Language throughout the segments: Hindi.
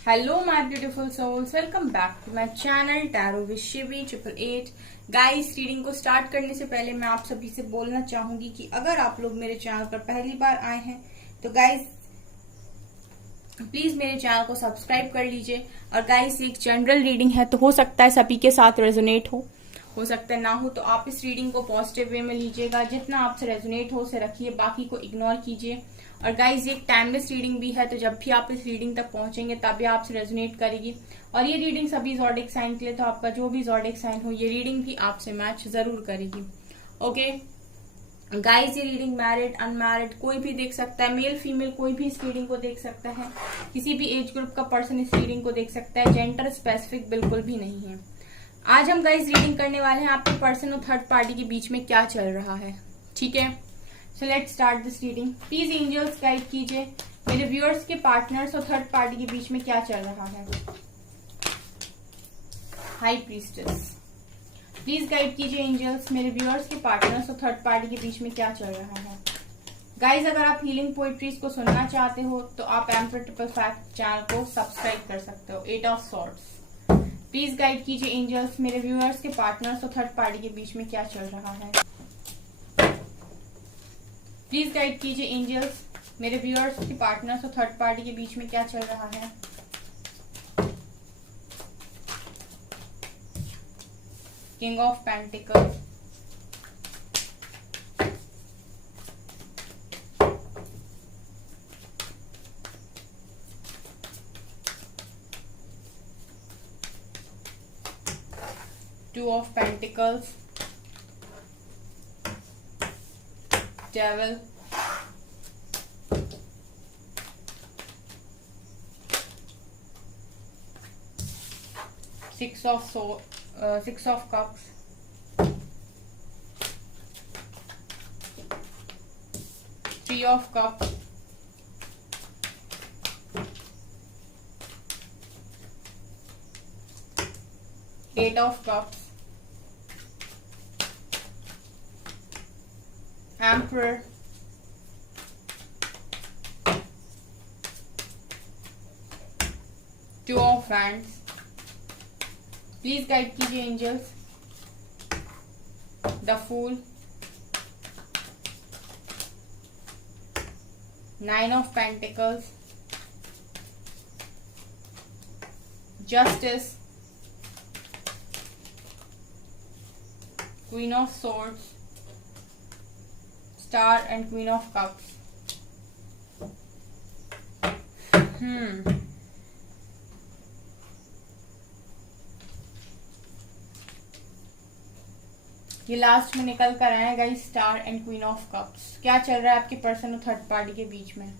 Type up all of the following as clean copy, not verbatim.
Hello my beautiful souls, welcome back to my channel tarot with Shivi 888। Guys, reading को स्टार्ट करने से पहले मैं आप सभी से बोलना चाहूंगी कि अगर आप लोग मेरे चैनल पर पहली बार आए हैं तो गाइस प्लीज मेरे चैनल को सब्सक्राइब कर लीजिए। और गाइस, एक जनरल रीडिंग है तो हो सकता है सभी के साथ रेजोनेट हो सकता है ना हो, तो आप इस रीडिंग को पॉजिटिव वे में लीजिएगा। जितना आपसे रेजोनेट हो उसे रखिए, बाकी को इग्नोर कीजिए। और गाइज, ये एक टाइमलेस रीडिंग भी है, तो जब भी आप इस रीडिंग तक पहुंचेंगे तभी आपसे रेजोनेट करेगी। और ये रीडिंग सभी ज़ोडिक साइन के लिए, तो आपका जो भी ज़ोडिक साइन हो ये रीडिंग भी आपसे मैच जरूर करेगी। ओके गाइज, ये रीडिंग मैरिड अनमैरिड कोई भी देख सकता है, मेल फीमेल कोई भी इस रीडिंग को देख सकता है, किसी भी एज ग्रुप का पर्सन इस रीडिंग को देख सकता है, जेंडर स्पेसिफिक बिल्कुल भी नहीं है। आज हम गाइज रीडिंग करने वाले हैं आपके पर्सन और थर्ड पार्टी के बीच में क्या चल रहा है। ठीक है, so let's start this reading. Please angels guide कीजिए मेरे व्यूअर्स के पार्टनर्स और थर्ड पार्टी के बीच में क्या चल रहा है। हाई प्रीस्टेस, प्लीज गाइड कीजिए एंजल्स मेरे व्यूअर्स के पार्टनर्स और थर्ड पार्टी के बीच में क्या चल रहा है। गाइज, अगर आप हीलिंग पोइट्रीज को सुनना चाहते हो तो आप एम्परर ट्रिपल फैक्ट चैनल को सब्सक्राइब कर सकते हो। 8 ऑफ सॉर्ड्स, प्लीज गाइड कीजिए एंजल्स मेरे व्यूअर्स के पार्टनर्स और थर्ड पार्टी के बीच में क्या चल रहा है। प्लीज गाइड कीजिए एंजल्स मेरे व्यूअर्स के पार्टनर्स और थर्ड पार्टी के बीच में क्या चल रहा है। King of pentacles, two of pentacles, devil, six of cups, three of cups, eight of cups, Emperor, Two of Wands, please guide कीजिए angels the fool, nine of pentacles, justice, queen of swords, star and queen of cups. ये लास्ट में निकल कर आए guys, star and queen of cups. क्या चल रहा है आपके पर्सन और थर्ड पार्टी के बीच में।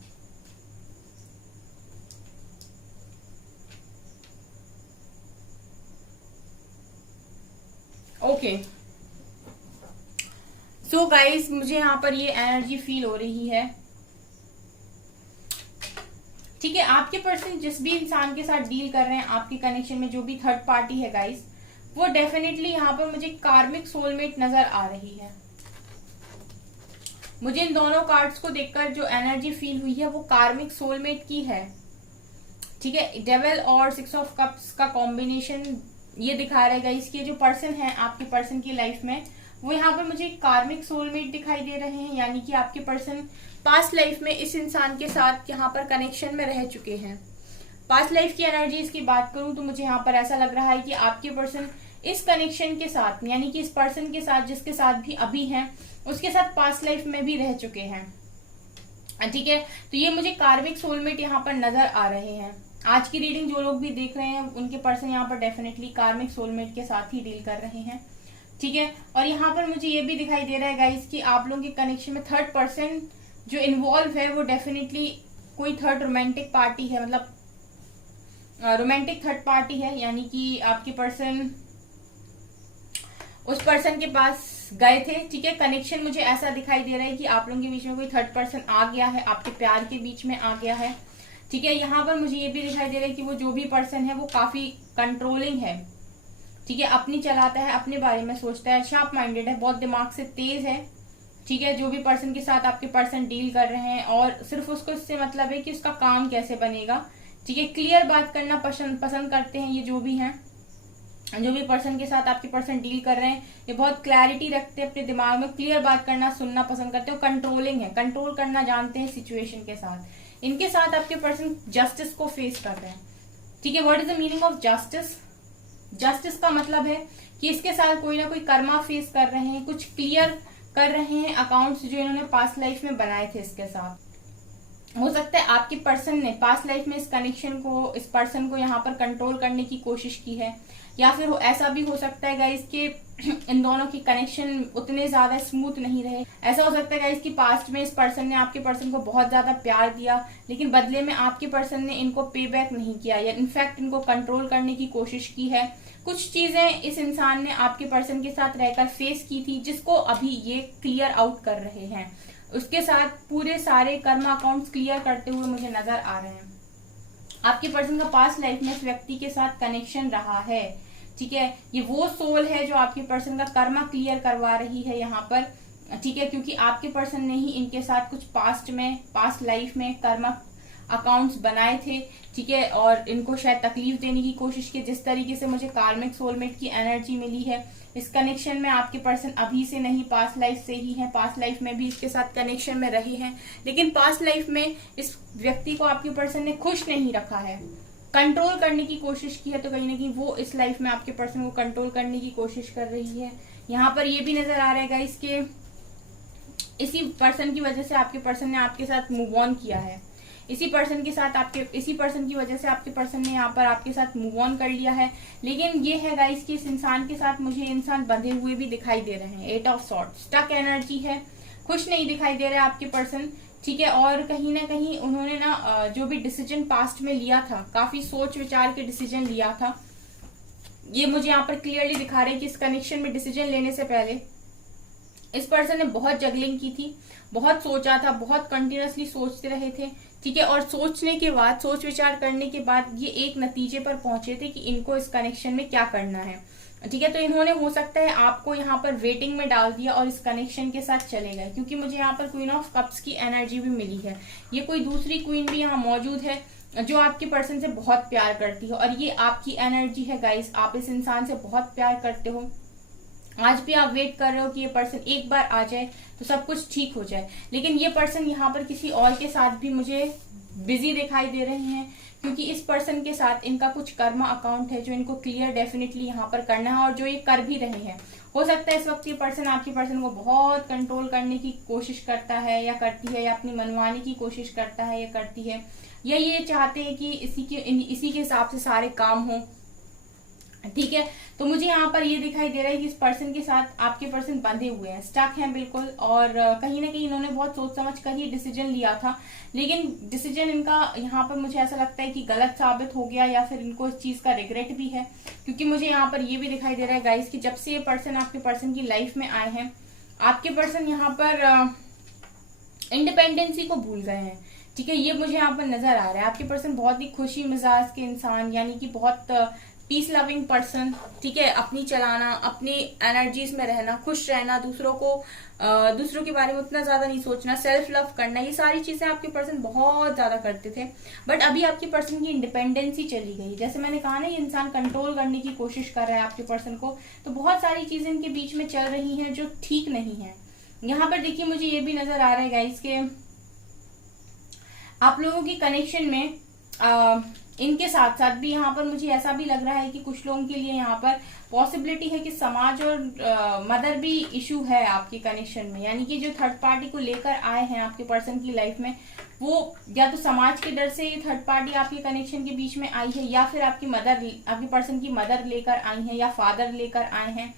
ओके सो गाइस, मुझे यहाँ पर ये एनर्जी फील हो रही है। ठीक है, आपके पर्सन जिस भी इंसान के साथ डील कर रहे हैं, आपके कनेक्शन में जो भी थर्ड पार्टी है गाइस, वो डेफिनेटली यहाँ पर मुझे कार्मिक सोलमेट नजर आ रही है। मुझे इन दोनों कार्ड्स को देखकर जो एनर्जी फील हुई है वो कार्मिक सोलमेट की है। ठीक है, डेविल और सिक्स ऑफ कप्स का कॉम्बिनेशन ये दिखा रहा है गाइस कि जो पर्सन है आपके पर्सन की लाइफ में, वो यहाँ पर मुझे कार्मिक सोलमेट दिखाई दे रहे हैं। यानी कि आपके पर्सन पास्ट लाइफ में इस इंसान के साथ यहाँ पर कनेक्शन में रह चुके हैं। पास्ट लाइफ की एनर्जीज की बात करूं तो मुझे यहाँ पर ऐसा लग रहा है कि आपके पर्सन इस कनेक्शन के साथ, यानी कि इस पर्सन के साथ जिसके साथ भी अभी हैं, उसके साथ पास्ट लाइफ में भी रह चुके हैं। ठीक है, तो ये मुझे कार्मिक सोलमेट यहाँ पर नजर आ रहे हैं। आज की रीडिंग जो लोग भी देख रहे हैं उनके पर्सन यहाँ पर डेफिनेटली कार्मिक सोलमेट के साथ ही डील कर रहे हैं। ठीक है, और यहाँ पर मुझे ये भी दिखाई दे रहा है गाइस कि आप लोगों के कनेक्शन में थर्ड पर्सन जो इन्वॉल्व है वो डेफिनेटली कोई थर्ड रोमांटिक पार्टी है, मतलब रोमांटिक थर्ड पार्टी है। यानी कि आपके पर्सन उस पर्सन के पास गए थे। ठीक है, कनेक्शन मुझे ऐसा दिखाई दे रहा है कि आप लोगों के बीच में कोई थर्ड पर्सन आ गया है, आपके प्यार के बीच में आ गया है। ठीक है, यहाँ पर मुझे ये भी दिखाई दे रहा है कि वो जो भी पर्सन है वो काफी कंट्रोलिंग है। ठीक है, अपनी चलाता है, अपने बारे में सोचता है, शार्प माइंडेड है, बहुत दिमाग से तेज है। ठीक है, जो भी पर्सन के साथ आपके पर्सन डील कर रहे हैं और सिर्फ उसको इससे मतलब है कि उसका काम कैसे बनेगा। ठीक है। क्लियर बात करना पसंद करते हैं ये जो भी हैं, जो भी पर्सन के साथ आपके पर्सन डील कर रहे हैं, ये बहुत क्लैरिटी रखते हैं अपने दिमाग में, क्लियर बात करना सुनना पसंद करते हैं, कंट्रोलिंग है, कंट्रोल करना जानते हैं सिचुएशन के साथ। इनके साथ आपके पर्सन जस्टिस को फेस कर रहे हैं। ठीक है। What is the meaning of justice? Justice का मतलब है कि इसके साथ कोई ना कोई कर्मा फेस कर रहे हैं, कुछ क्लियर कर रहे हैं अकाउंट्स जो इन्होंने पास्ट लाइफ में बनाए थे इसके साथ। हो सकता है आपके पर्सन ने पास्ट लाइफ में इस कनेक्शन को, इस पर्सन को यहाँ पर कंट्रोल करने की कोशिश की है, या फिर ऐसा भी हो सकता है गाइस कि इन दोनों की कनेक्शन उतने ज्यादा स्मूथ नहीं रहे। ऐसा हो सकता है गाइस कि पास्ट में इस पर्सन ने आपके पर्सन को बहुत ज्यादा प्यार दिया, लेकिन बदले में आपके पर्सन ने इनको पे बैक नहीं किया, या इनफैक्ट इनको कंट्रोल करने की कोशिश की है। कुछ चीजें इस इंसान ने आपके पर्सन के साथ रहकर फेस की थी, जिसको अभी ये क्लियर आउट कर रहे हैं। उसके साथ पूरे सारे कर्मा अकाउंट्स क्लियर करते हुए मुझे नजर आ रहे हैं। आपके पर्सन का पास्ट लाइफ में इस व्यक्ति के साथ कनेक्शन रहा है। ठीक है। ये वो सोल है जो आपके पर्सन का कर्मा क्लियर करवा रही है यहाँ पर। ठीक है। क्योंकि आपके पर्सन ने ही इनके साथ कुछ पास्ट लाइफ में कर्मा अकाउंट्स बनाए थे। ठीक है। और इनको शायद तकलीफ देने की कोशिश की। जिस तरीके से मुझे कार्मिक सोलमेट की एनर्जी मिली है, इस कनेक्शन में आपके पर्सन अभी से नहीं, पास्ट लाइफ से ही है। पास्ट लाइफ में भी इसके साथ कनेक्शन में रहे हैं, लेकिन पास्ट लाइफ में इस व्यक्ति को आपके पर्सन ने खुश नहीं रखा है, कंट्रोल करने की कोशिश की है। तो कहीं ना कहीं वो इस लाइफ में आपके पर्सन को कंट्रोल करने की कोशिश कर रही है। यहाँ पर ये भी नजर आ रहा है गाइस कि इसी पर्सन की वजह से आपके पर्सन ने आपके साथ मूव ऑन किया है। इसी पर्सन की वजह से आपके पर्सन ने यहाँ पर आपके साथ मूव ऑन कर लिया है। लेकिन ये है गाइस कि इस इंसान के साथ मुझे इंसान बंधे हुए भी दिखाई दे रहे हैं। 8 ऑफ सॉर्ड्स, स्टक एनर्जी है, खुश नहीं दिखाई दे रहा है आपके पर्सन। ठीक है। और कहीं ना कहीं उन्होंने ना जो भी डिसीजन पास्ट में लिया था, काफी सोच विचार के डिसीजन लिया था। ये मुझे यहाँ पर क्लियरली दिखा रहे हैं कि इस कनेक्शन में डिसीजन लेने से पहले इस पर्सन ने बहुत जगलिंग की थी, बहुत सोचा था, बहुत कंटिन्यूअसली सोचते रहे थे। ठीक है। और सोचने के बाद, सोच विचार करने के बाद ये एक नतीजे पर पहुंचे थे कि इनको इस कनेक्शन में क्या करना है। ठीक है। तो इन्होंने हो सकता है आपको यहाँ पर वेटिंग में डाल दिया और इस कनेक्शन के साथ चले गए, क्योंकि मुझे यहाँ पर क्वीन ऑफ कप्स की एनर्जी भी मिली है। ये कोई दूसरी क्वीन भी यहाँ मौजूद है जो आपके पर्सन से बहुत प्यार करती है, और ये आपकी एनर्जी है गाइस। आप इस इंसान से बहुत प्यार करते हो। आज भी आप वेट कर रहे हो कि ये पर्सन एक बार आ जाए तो सब कुछ ठीक हो जाए, लेकिन ये पर्सन यहाँ पर किसी और के साथ भी मुझे बिजी दिखाई दे रहे हैं, क्योंकि इस पर्सन के साथ इनका कुछ कर्मा अकाउंट है जो इनको क्लियर डेफिनेटली यहाँ पर करना है, और जो ये कर भी रहे हैं। हो सकता है इस वक्त ये पर्सन आपके पर्सन को बहुत कंट्रोल करने की कोशिश करता है या करती है, या अपनी मनवाने की कोशिश करता है या करती है, या ये चाहते हैं कि इसी के हिसाब से सारे काम हो। ठीक है। तो मुझे यहाँ पर ये दिखाई दे रहा है कि इस पर्सन के साथ आपके पर्सन बंधे हुए हैं, स्टक हैं बिल्कुल, और कहीं ना कहीं इन्होंने बहुत सोच समझ कर ही डिसीजन लिया था, लेकिन डिसीजन इनका यहाँ पर मुझे ऐसा लगता है कि गलत साबित हो गया, या फिर इनको इस चीज का रिग्रेट भी है। क्योंकि मुझे यहाँ पर ये भी दिखाई दे रहा है गाइस कि जब से ये पर्सन आपके पर्सन की लाइफ में आए हैं, आपके पर्सन यहाँ पर इंडिपेंडेंसी को भूल गए हैं। ठीक है। ये मुझे यहाँ पर नजर आ रहा है। आपके पर्सन बहुत ही खुशी मिजाज के इंसान, यानी कि बहुत पीस लविंग पर्सन। ठीक है। अपनी चलाना, अपनी एनर्जीज में रहना, खुश रहना, दूसरों के बारे में उतना ज्यादा नहीं सोचना, सेल्फ लव करना, ये सारी चीजें आपके पर्सन बहुत ज्यादा करते थे। बट अभी आपके पर्सन की इंडिपेंडेंसी चली गई। जैसे मैंने कहा ना, ये इंसान कंट्रोल करने की कोशिश कर रहा है आपके पर्सन को, तो बहुत सारी चीजें इनके बीच में चल रही हैं जो ठीक नहीं है। यहाँ पर देखिए मुझे ये भी नजर आ रहा है गाइस के आप लोगों की कनेक्शन में इनके साथ साथ भी यहाँ पर मुझे ऐसा भी लग रहा है कि कुछ लोगों के लिए यहाँ पर पॉसिबिलिटी है कि समाज और मदर भी इशू है आपके कनेक्शन में, यानी कि जो थर्ड पार्टी को लेकर आए हैं आपके पर्सन की लाइफ में, वो या तो समाज के डर से ये थर्ड पार्टी आपके कनेक्शन के बीच में आई है, या फिर आपके पर्सन की मदर लेकर आई है, या फादर लेकर आए हैं।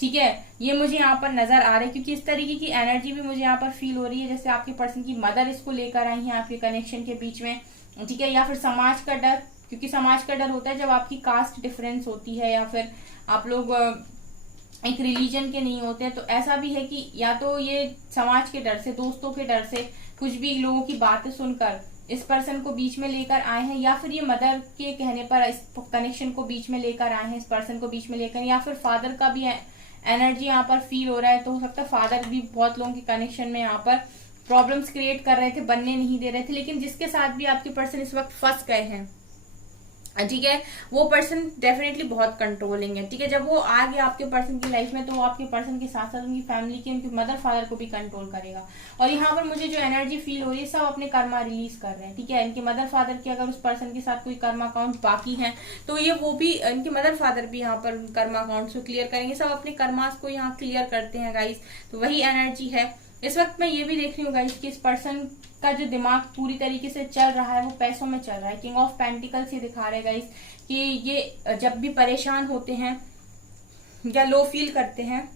ठीक है। ये मुझे यहाँ पर नजर आ रहा है, क्योंकि इस तरीके की एनर्जी भी मुझे यहाँ पर फील हो रही है, जैसे आपके पर्सन की मदर इसको लेकर आई है आपके कनेक्शन के बीच में। ठीक है। या फिर समाज का डर, क्योंकि समाज का डर होता है जब आपकी कास्ट डिफरेंस होती है, या फिर आप लोग एक रिलीजन के नहीं होते हैं। तो ऐसा भी है कि या तो ये समाज के डर से, दोस्तों के डर से, कुछ भी लोगों की बातें सुनकर इस पर्सन को बीच में लेकर आए हैं, या फिर ये मदर के कहने पर इस कनेक्शन को बीच में लेकर आए हैं, इस पर्सन को बीच में लेकर, या फिर फादर का भी एनर्जी यहाँ पर फील हो रहा है। तो हो सकता है फादर भी बहुत लोगों के कनेक्शन में यहाँ पर प्रॉब्लम्स क्रिएट कर रहे थे, बनने नहीं दे रहे थे, लेकिन जिसके साथ भी आपके पर्सन इस वक्त फंस गए हैं, ठीक है, वो पर्सन डेफिनेटली बहुत कंट्रोलिंग है। ठीक है, जब वो आ गया आपके पर्सन की लाइफ में तो वो आपके पर्सन के साथ साथ उनकी फैमिली की, उनके मदर फादर को भी कंट्रोल करेगा। और यहाँ पर मुझे जो एनर्जी फील हो रही है, सब अपने कर्मा रिलीज कर रहे हैं। ठीक है, इनके मदर फादर की अगर उस पर्सन के साथ कोई कर्मा अकाउंट बाकी है तो ये वो भी, इनके मदर फादर भी यहाँ पर कर्मा अकाउंट को क्लियर करेंगे। सब अपने कर्मास को यहाँ क्लियर करते हैं गाइस, तो वही एनर्जी है। इस वक्त मैं ये भी देख रही हूँ गाइस कि इस पर्सन का जो दिमाग पूरी तरीके से चल रहा है वो पैसों में चल रहा है। किंग ऑफ पेंटिकल्स ये दिखा रहे गाइस कि ये जब भी परेशान होते हैं या लो फील करते हैं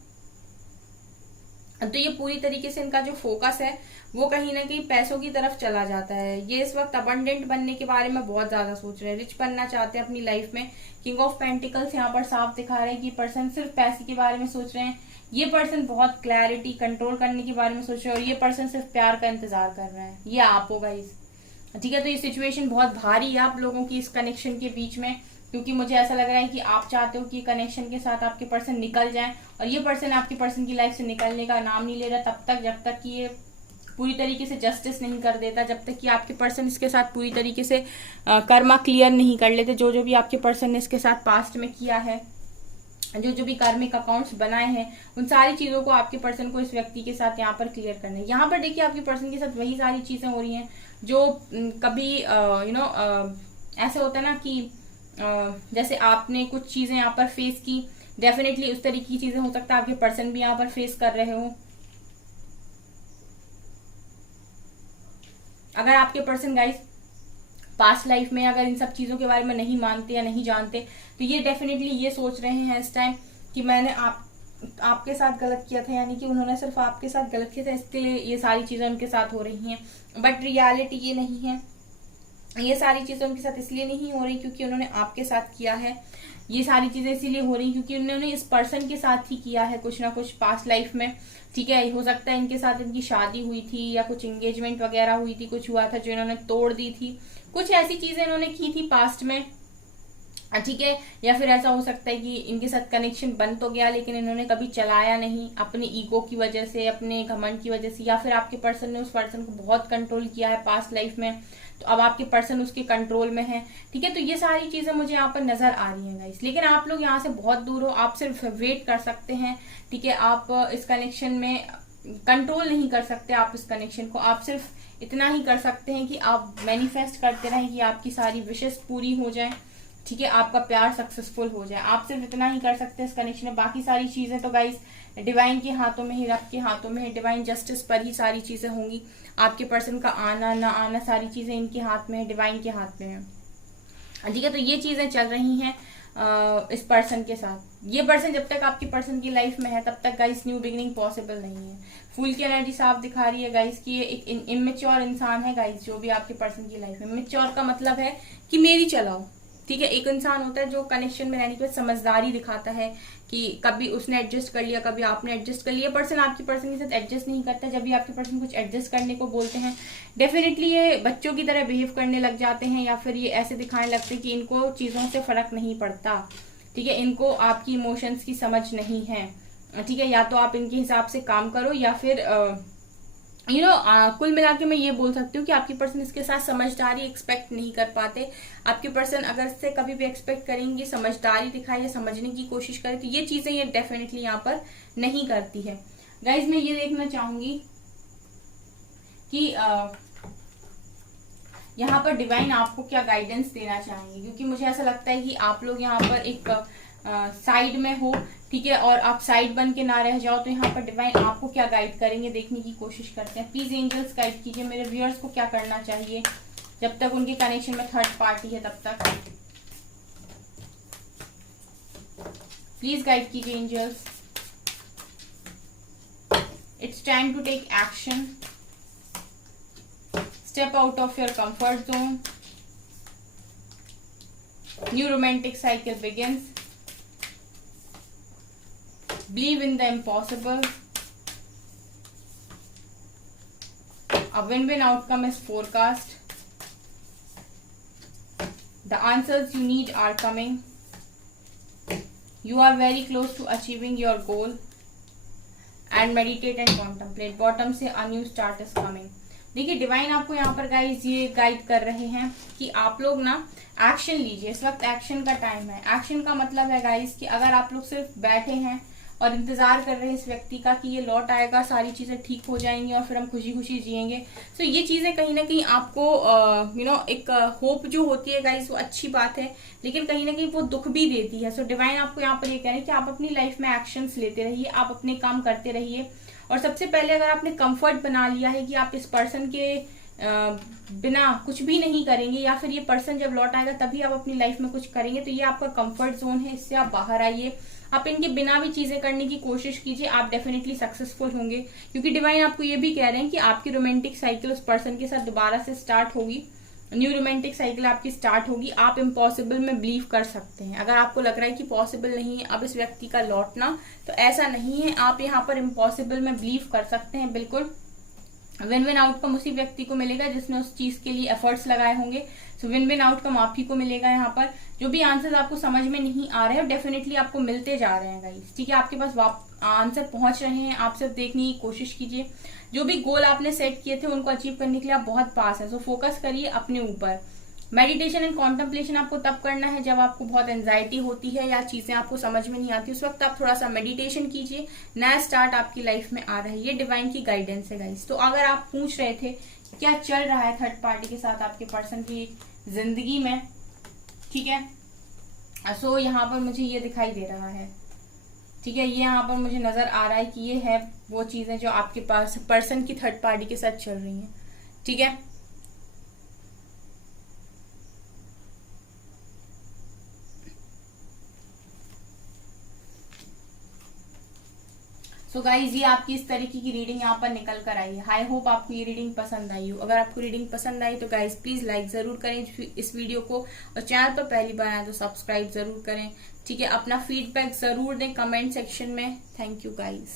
तो ये पूरी तरीके से इनका जो फोकस है वो कहीं ना कहीं पैसों की तरफ चला जाता है। ये इस वक्त अबंडेंट बनने के बारे में बहुत ज्यादा सोच रहे हैं, रिच बनना चाहते हैं अपनी लाइफ में। किंग ऑफ पेंटिकल्स यहाँ पर साफ दिखा रहे हैं कि पर्सन सिर्फ पैसे के बारे में सोच रहे हैं। ये पर्सन बहुत क्लैरिटी कंट्रोल करने के बारे में सोच रहे हैं और ये पर्सन सिर्फ प्यार का इंतजार कर रहे हैं। ये आप होगा इस, ठीक है। तो ये सिचुएशन बहुत भारी है आप लोगों की इस कनेक्शन के बीच में, क्योंकि मुझे ऐसा लग रहा है कि आप चाहते हो कि कनेक्शन के साथ आपके पर्सन निकल जाए और ये पर्सन आपके पर्सन की लाइफ से निकलने का नाम नहीं ले रहा तब तक, जब तक कि ये पूरी तरीके से जस्टिस नहीं कर देता, जब तक कि आपके पर्सन इसके साथ पूरी तरीके से कर्मा क्लियर नहीं कर लेते। जो जो भी आपके पर्सन ने इसके साथ पास्ट में किया है, जो जो भी कार्मिक अकाउंट्स बनाए हैं, उन सारी चीजों को आपके पर्सन को इस व्यक्ति के साथ यहाँ पर क्लियर करना है। यहाँ पर देखिए आपके पर्सन के साथ वही सारी चीजें हो रही हैं जो कभी ऐसे होता है ना कि जैसे आपने कुछ चीजें यहाँ पर फेस की, डेफिनेटली उस तरीके की चीजें हो सकता है आपके पर्सन भी यहाँ पर फेस कर रहे हो। अगर आपके पर्सन गाइस पास्ट लाइफ में अगर इन सब चीजों के बारे में नहीं मानते या नहीं जानते तो ये डेफिनेटली ये सोच रहे हैं इस टाइम कि मैंने आपके साथ गलत किया था, यानी कि उन्होंने सिर्फ आपके साथ गलत किया था, इसके लिए ये सारी चीजें उनके साथ हो रही हैं। बट रियलिटी ये नहीं है, ये सारी चीजें उनके साथ इसलिए नहीं हो रही क्योंकि उन्होंने आपके साथ किया है। ये सारी चीजें इसीलिए हो रही क्योंकि उन्होंने इस पर्सन के साथ ही किया है कुछ ना कुछ पास्ट लाइफ में। ठीक है, हो सकता है इनके साथ इनकी शादी हुई थी या कुछ एंगेजमेंट वगैरह हुई थी, कुछ हुआ था जो इन्होंने तोड़ दी थी, कुछ ऐसी चीजें इन्होंने की थी पास्ट में। ठीक है, या फिर ऐसा हो सकता है कि इनके साथ कनेक्शन बन तो गया लेकिन इन्होंने कभी चलाया नहीं अपने ईगो की वजह से, अपने घमंड की वजह से, या फिर आपके पर्सन ने उस पर्सन को बहुत कंट्रोल किया है पास्ट लाइफ में तो अब आपके पर्सन उसके कंट्रोल में है। ठीक है, तो ये सारी चीजें मुझे यहाँ पर नजर आ रही हैं गाइस, लेकिन आप लोग यहाँ से बहुत दूर हो, आप सिर्फ वेट कर सकते हैं। ठीक है, आप इस कनेक्शन में कंट्रोल नहीं कर सकते, आप इस कनेक्शन को आप सिर्फ इतना ही कर सकते हैं कि आप मैनिफेस्ट करते रहें कि आपकी सारी विशेष पूरी हो जाए। ठीक है, आपका प्यार सक्सेसफुल हो जाए, आप सिर्फ इतना ही कर सकते हैं इस कनेक्शन में। बाकी सारी चीजें तो गाइस डिवाइन के हाथों में ही, रब के हाथों में है, डिवाइन जस्टिस पर ही सारी चीजें होंगी। आपके पर्सन का आना ना आना सारी चीजें इनके हाथ में है, डिवाइन के हाथ में है। ठीक है, तो ये चीजें चल रही हैं इस पर्सन के साथ। ये पर्सन जब तक आपके पर्सन की लाइफ में है तब तक गाइस न्यू बिगिनिंग पॉसिबल नहीं है। फूल की एनर्जी साफ दिखा रही है गाइस कि ये एक इमेच्योर इंसान है गाइस, जो भी आपके पर्सन की लाइफ में। इमेच्योर का मतलब है कि मेरी चलाओ। ठीक है, एक इंसान होता है जो कनेक्शन में रहने के बाद समझदारी दिखाता है कि कभी उसने एडजस्ट कर लिया, कभी आपने एडजस्ट कर लिया। पर्सन आपके पर्सन के साथ एडजस्ट नहीं करता। जब भी आपके पर्सन कुछ एडजस्ट करने को बोलते हैं डेफिनेटली ये बच्चों की तरह बिहेव करने लग जाते हैं, या फिर ये ऐसे दिखाने लगते हैं कि इनको चीजों से फर्क नहीं पड़ता। ठीक है, इनको आपकी इमोशंस की समझ नहीं है। ठीक है, या तो आप इनके हिसाब से काम करो या फिर कुल मिला के मैं ये बोल सकती हूँ कि आपकी पर्सन इसके साथ समझदारी एक्सपेक्ट नहीं कर पाते। आपके पर्सन अगर इससे कभी भी एक्सपेक्ट करेंगे समझदारी दिखाए या समझने की कोशिश करे तो ये चीजें ये डेफिनेटली यहाँ पर नहीं करती है। गाइज मैं ये देखना चाहूंगी कि यहाँ पर डिवाइन आपको क्या गाइडेंस देना चाहेंगे, क्योंकि मुझे ऐसा लगता है कि आप लोग यहाँ पर एक साइड में हो। ठीक है, और आप साइड बन के ना रह जाओ, तो यहाँ पर डिवाइन आपको क्या गाइड करेंगे देखने की कोशिश करते हैं। प्लीज एंजल्स गाइड कीजिए मेरे व्यूअर्स को क्या करना चाहिए जब तक उनके कनेक्शन में थर्ड पार्टी है तब तक। प्लीज गाइड कीजिए angels. It's time to take action, step out of your comfort zone, new romantic cycle begins, believe in the impossible, a win-win outcome is forecast, the answers you need are coming, you are very close to achieving your goal, and meditate and contemplate. Bottom से a new start is coming। देखिए डिवाइन आपको यहाँ पर गाइज ये गाइड कर रहे हैं कि आप लोग ना एक्शन लीजिए, इस वक्त एक्शन का टाइम है। एक्शन का मतलब है गाइस कि अगर आप लोग सिर्फ बैठे हैं और इंतजार कर रहे हैं इस व्यक्ति का कि ये लौट आएगा, सारी चीजें ठीक हो जाएंगी और फिर हम खुशी खुशी जिएंगे, तो ये चीजें कहीं ना कहीं आपको एक होप जो होती है गाइस, वो अच्छी बात है, लेकिन कहीं ना कहीं वो दुख भी देती है। सो डिवाइन आपको यहाँ पर ये कह रहे हैं कि आप अपनी लाइफ में एक्शंस लेते रहिए, आप अपने काम करते रहिए। और सबसे पहले अगर आपने कंफर्ट बना लिया है कि आप इस पर्सन के बिना कुछ भी नहीं करेंगे, या फिर ये पर्सन जब लौट आएगा तभी आप अपनी लाइफ में कुछ करेंगे, तो ये आपका कंफर्ट जोन है, इससे आप बाहर आइए। आप इनके बिना भी चीजें करने की कोशिश कीजिए, आप डेफिनेटली सक्सेसफुल होंगे, क्योंकि डिवाइन आपको ये भी कह रहे हैं कि आपकी रोमांटिक साइकिल उस पर्सन के साथ दोबारा से स्टार्ट होगी, न्यू रोमांटिक साइकिल आपकी स्टार्ट होगी। आप इम्पॉसिबल में बिलीव कर सकते हैं। अगर आपको लग रहा है कि पॉसिबल नहीं है अब इस व्यक्ति का लौटना, तो ऐसा नहीं है, आप यहाँ पर इम्पॉसिबल में बिलीव कर सकते हैं। बिल्कुल विन विन आउटकम उसी व्यक्ति को मिलेगा जिसने उस चीज के लिए एफर्ट्स लगाए होंगे। सो विन विन आउटकम आप ही को मिलेगा। यहाँ पर जो भी आंसर्स आपको समझ में नहीं आ रहे हैं डेफिनेटली आपको मिलते जा रहे हैं गाइस, ठीक है, आपके पास आंसर पहुंच रहे हैं, आप सिर्फ देखने की कोशिश कीजिए। जो भी गोल आपने सेट किए थे उनको अचीव करने के लिए आप बहुत पास है। सो फोकस करिए अपने ऊपर। मेडिटेशन एंड कॉन्टेम्पलेशन आपको तब करना है जब आपको बहुत एंजाइटी होती है या चीजें आपको समझ में नहीं आती, उस वक्त आप थोड़ा सा मेडिटेशन कीजिए, नया स्टार्ट आपकी लाइफ में आ रहा है। ये डिवाइन की गाइडेंस है गाइस। तो अगर आप पूछ रहे थे क्या चल रहा है थर्ड पार्टी के साथ आपके पर्सन की जिंदगी में, ठीक है, सो यहाँ पर मुझे ये दिखाई दे रहा है, ठीक है, ये यहाँ पर मुझे नजर आ रहा है कि ये है वो चीजें जो आपके पास पर्सन की थर्ड पार्टी के साथ चल रही हैं, ठीक है। सो गाइज ये आपकी इस तरीके की रीडिंग यहाँ पर निकल कर आई है। आई होप आपको ये रीडिंग पसंद आई हो। अगर आपको रीडिंग पसंद आई तो गाइज प्लीज लाइक जरूर करें इस वीडियो को, और चैनल पर पहली बार आए तो सब्सक्राइब जरूर करें, ठीक है। अपना फीडबैक जरूर दें कमेंट सेक्शन में। Thank you guys.